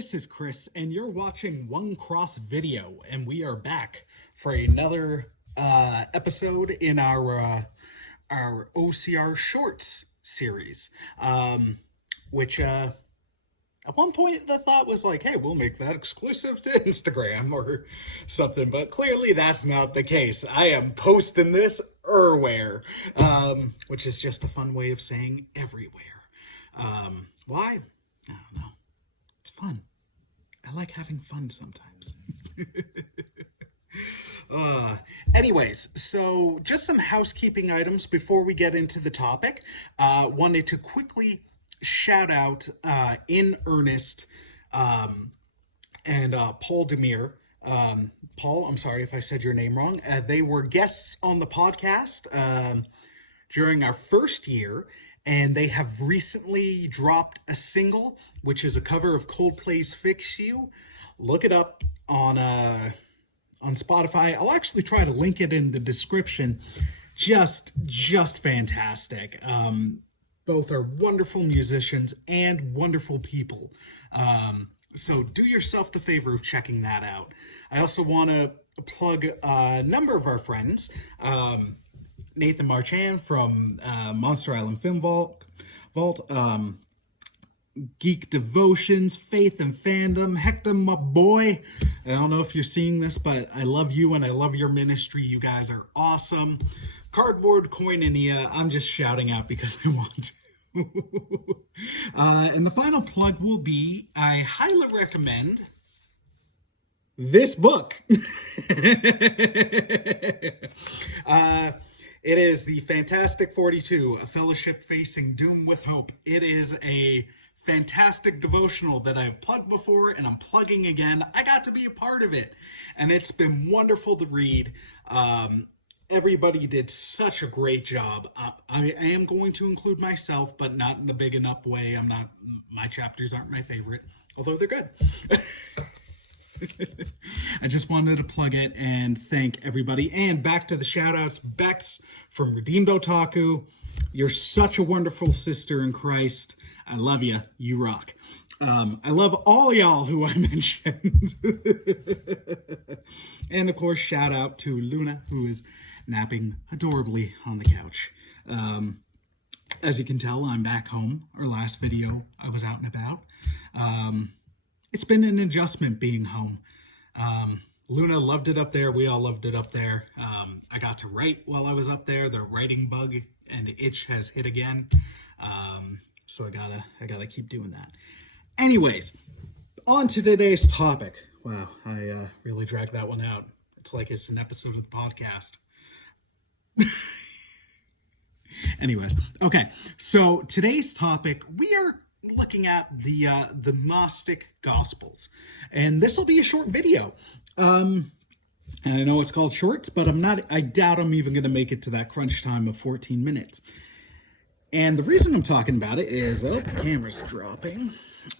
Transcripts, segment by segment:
this is Chris, and you're watching One Cross Video, and we are back for another episode in our OCR Shorts series, which at one point the thought was like, hey, we'll make that exclusive to Instagram or something, but clearly that's not the case. I am posting this everywhere, which is just a fun way of saying everywhere. Why? I don't know. It's fun. I like having fun sometimes. Anyways, so just some housekeeping items before we get into the topic. Wanted to quickly shout out In Earnest and Paul Demir. Paul, I'm sorry if I said your name wrong. They were guests on the podcast during our first year, and they have recently dropped a single, which is a cover of Coldplay's Fix You. Look it up on Spotify. I'll actually try to link it in the description. Just fantastic. Both are wonderful musicians and wonderful people. So do yourself the favor of checking that out. I also want to plug a number of our friends. Nathan Marchand from Monster Island Film Vault, Geek Devotions, Faith and Fandom, Hector, my boy. I don't know if you're seeing this, but I love you and I love your ministry. You guys are awesome. Cardboard Koinonia, I'm just shouting out because I want to. And the final plug will be, I highly recommend this book. It is The Fantastic 42, A Fellowship Facing Doom with Hope. It is a fantastic devotional that I've plugged before and I'm plugging again. I got to be a part of it, and it's been wonderful to read. Everybody did such a great job. I am going to include myself, but not in the big enough way. My chapters aren't my favorite, although they're good. I just wanted to plug it and thank everybody. And back to the shout outs. Bex from Redeemed Otaku. You're such a wonderful sister in Christ. I love you. You rock. I love all y'all who I mentioned. And of course, shout out to Luna, who is napping adorably on the couch. As you can tell, I'm back home. Our last video, I was out and about. It's been an adjustment being home. Luna loved it up there. We all loved it up there. I got to write while I was up there. The writing bug and the itch has hit again. So I gotta keep doing that. Anyways, on to today's topic. Wow, I really dragged that one out. It's like it's an episode of the podcast. Anyways, okay. So today's topic, we are looking at the Gnostic Gospels, and this will be a short video. And I know it's called shorts, but I doubt I'm even going to make it to that crunch time of 14 minutes. And the reason I'm talking about it is, camera's dropping.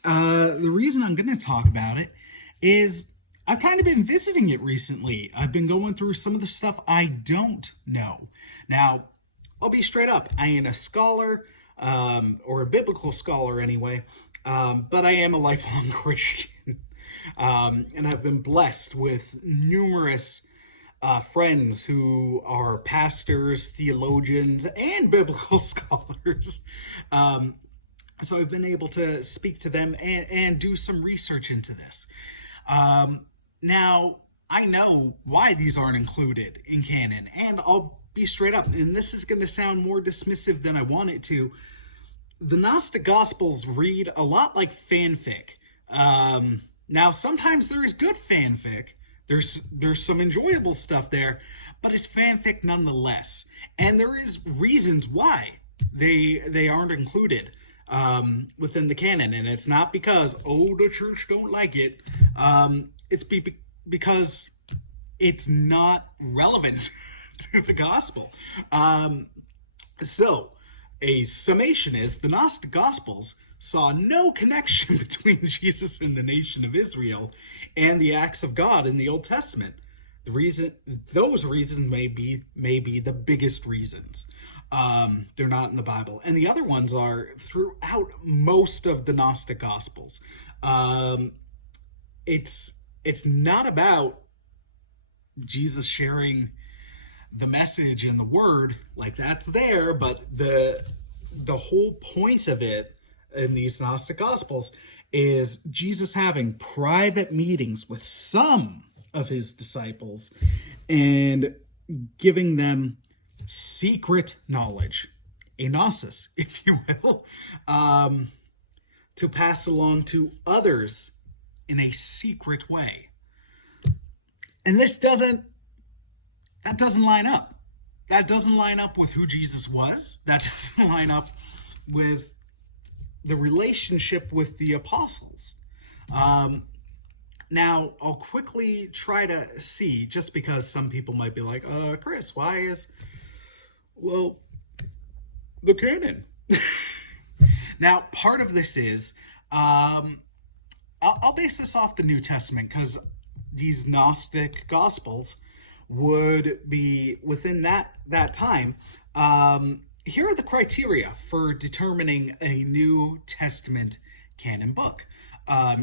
The reason I'm going to talk about it is I've kind of been visiting it recently. I've been going through some of the stuff I don't know. Now, I'll be straight up. I ain't a scholar, or a biblical scholar anyway, but I am a lifelong Christian. And I've been blessed with numerous friends who are pastors, theologians, and biblical scholars. So I've been able to speak to them and do some research into this. Now, I know why these aren't included in canon, and I'll be straight up, and this is going to sound more dismissive than I want it to. The Gnostic Gospels read a lot like fanfic. Now, sometimes there is good fanfic. There's some enjoyable stuff there, but it's fanfic nonetheless. And there is reasons why they aren't included within the canon, and it's not because the church don't like it. It's because it's not relevant to the gospel. So a summation is the Gnostic Gospels saw no connection between Jesus and the nation of Israel and the acts of God in the Old Testament. Those reasons may be the biggest reasons. They're not in the Bible. And the other ones are throughout most of the Gnostic Gospels. it's not about Jesus sharing the message and the word, like that's there, but the whole point of it in these Gnostic Gospels is Jesus having private meetings with some of his disciples and giving them secret knowledge, a gnosis, if you will, to pass along to others in a secret way. And that doesn't line up. That doesn't line up with who Jesus was. That doesn't line up with the relationship with the apostles. Now, I'll quickly try to see, just because some people might be like, Chris, why is, well, the canon? Now, part of this is, I'll base this off the New Testament, because these Gnostic Gospels would be within that time. Here are the criteria for determining a New Testament canon book.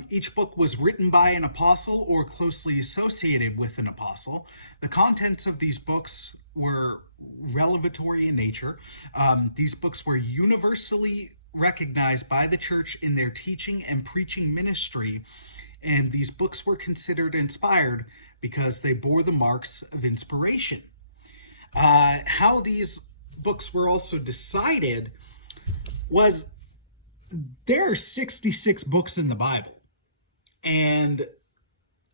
Each book was written by an apostle or closely associated with an apostle. The contents of these books were revelatory in nature. These books were universally recognized by the church in their teaching and preaching ministry, and these books were considered inspired because they bore the marks of inspiration. How these books were also decided was, there are 66 books in the Bible, and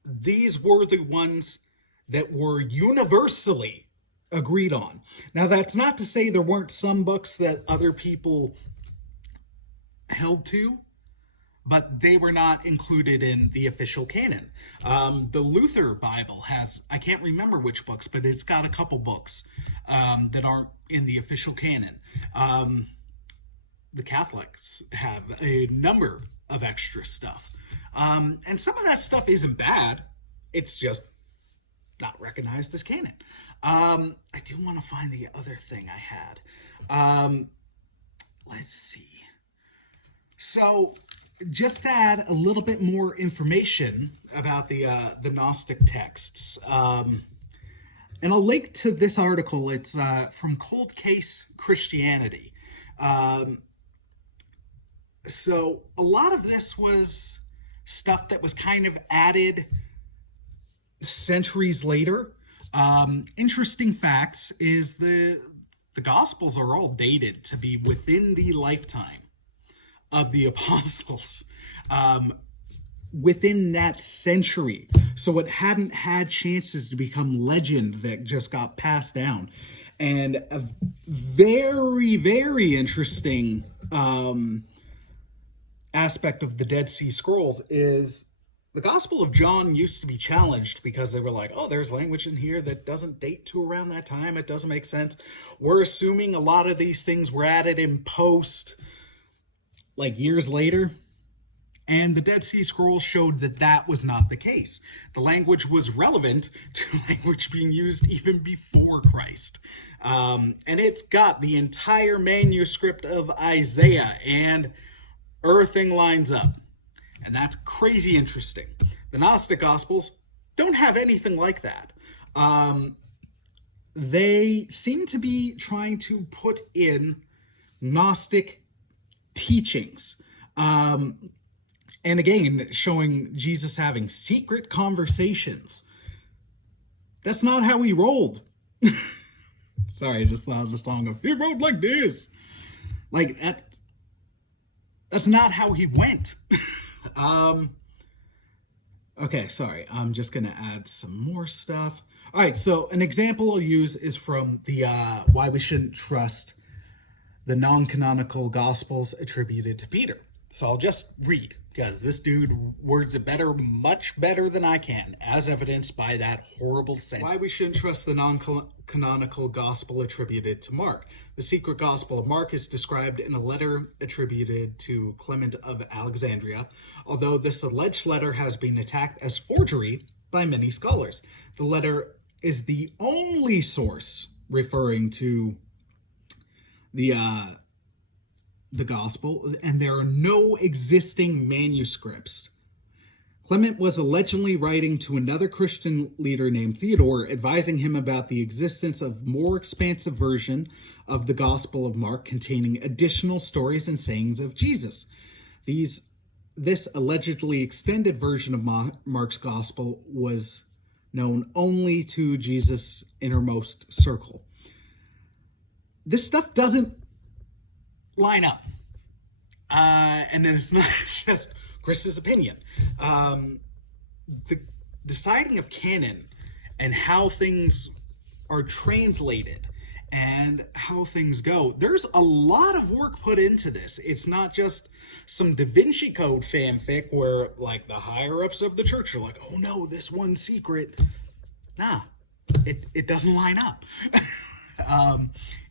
these were the ones that were universally agreed on. Now, that's not to say there weren't some books that other people held to, but they were not included in the official canon. The Luther Bible has, I can't remember which books, but it's got a couple books that aren't in the official canon. The Catholics have a number of extra stuff. And some of that stuff isn't bad. It's just not recognized as canon. I do want to find the other thing I had. Let's see. So, just to add a little bit more information about the Gnostic texts, and I'll link to this article. It's from Cold Case Christianity. So a lot of this was stuff that was kind of added centuries later. Interesting facts is the Gospels are all dated to be within the lifetime of the apostles, within that century. So it hadn't had chances to become legend that just got passed down. And a very, very interesting aspect of the Dead Sea Scrolls is the Gospel of John used to be challenged because they were like, oh, there's language in here that doesn't date to around that time. It doesn't make sense. We're assuming a lot of these things were added in post, like years later. And the Dead Sea Scrolls showed that that was not the case. The language was relevant to language being used even before Christ. And it's got the entire manuscript of Isaiah, and everything lines up. And that's crazy interesting. The Gnostic Gospels don't have anything like that. They seem to be trying to put in Gnostic teachings. And again, showing Jesus having secret conversations. That's not how he rolled. Sorry, I just thought of the song of, he rode like this. Like, that's not how he went. Okay, sorry. I'm just going to add some more stuff. All right, so an example I'll use is from the Why We Shouldn't Trust the Non-Canonical Gospels Attributed to Peter. So I'll just read, because this dude words it better, much better than I can, as evidenced by that horrible sentence. Why we shouldn't trust the non-canonical gospel attributed to Mark. The secret gospel of Mark is described in a letter attributed to Clement of Alexandria, although this alleged letter has been attacked as forgery by many scholars. The letter is the only source referring to the gospel, and there are no existing manuscripts Clement was allegedly writing to another Christian leader named Theodore, advising him about the existence of a more expansive version of the Gospel of Mark containing additional stories and sayings of Jesus. This allegedly extended version of Mark's Gospel was known only to Jesus' innermost circle. This stuff doesn't line up. And it's not just Chris's opinion. The deciding of canon and how things are translated and how things go, there's a lot of work put into this. It's not just some Da Vinci Code fanfic where, like, the higher-ups of the church are like, oh no, this one secret. Nah, it doesn't line up.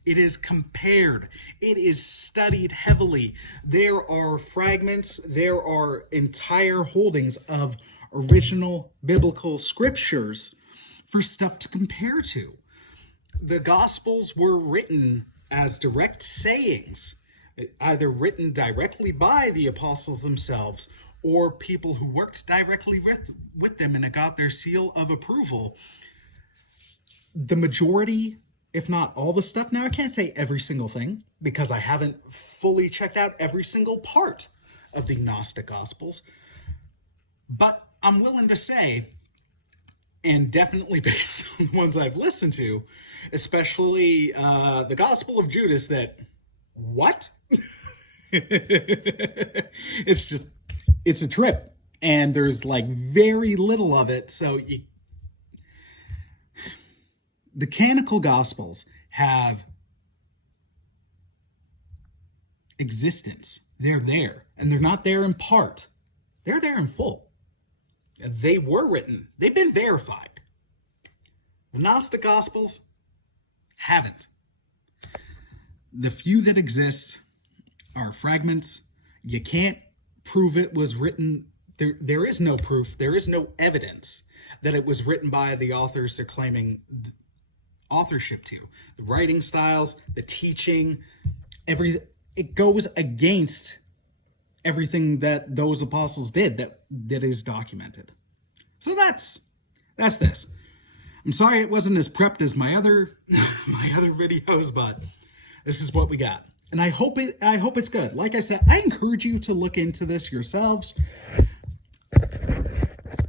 It is compared. It is studied heavily. There are fragments, there are entire holdings of original biblical scriptures for stuff to compare to. The Gospels were written as direct sayings, either written directly by the apostles themselves or people who worked directly with them and got their seal of approval. The majority, if not all the stuff, now I can't say every single thing because I haven't fully checked out every single part of the Gnostic Gospels, but I'm willing to say, and definitely based on the ones I've listened to, especially the Gospel of Judas, that what? It's a trip, and there's like very little of it, so the canonical Gospels have existence. They're there, and they're not there in part. They're there in full. They were written. They've been verified. The Gnostic Gospels haven't. The few that exist are fragments. You can't prove it was written. There is no proof. There is no evidence that it was written by the authors they're claiming authorship to. The writing styles, the teaching, it goes against everything that those apostles did that is documented. So that's this. I'm sorry it wasn't as prepped as my other videos, but this is what we got. And I hope it's good. Like I said, I encourage you to look into this yourselves.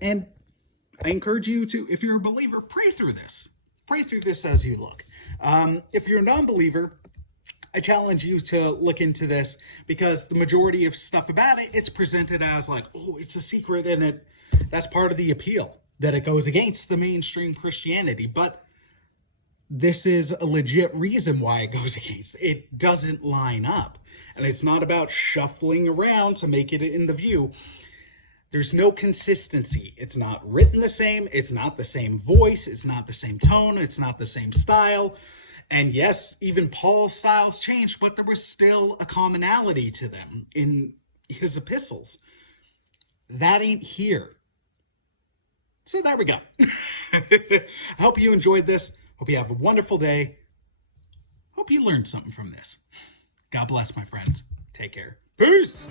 And I encourage you to, if you're a believer, pray through this. Pray through this as you look. If you're a non-believer, I challenge you to look into this because the majority of stuff about it, it's presented as like, oh, it's a secret, and that's part of the appeal, that it goes against the mainstream Christianity. But this is a legit reason why it goes against. It doesn't line up. And it's not about shuffling around to make it in the view. There's no consistency. It's not written the same. It's not the same voice. It's not the same tone. It's not the same style. And yes, even Paul's styles changed, but there was still a commonality to them in his epistles. That ain't here. So there we go. I hope you enjoyed this. Hope you have a wonderful day. Hope you learned something from this. God bless, my friends. Take care. Peace.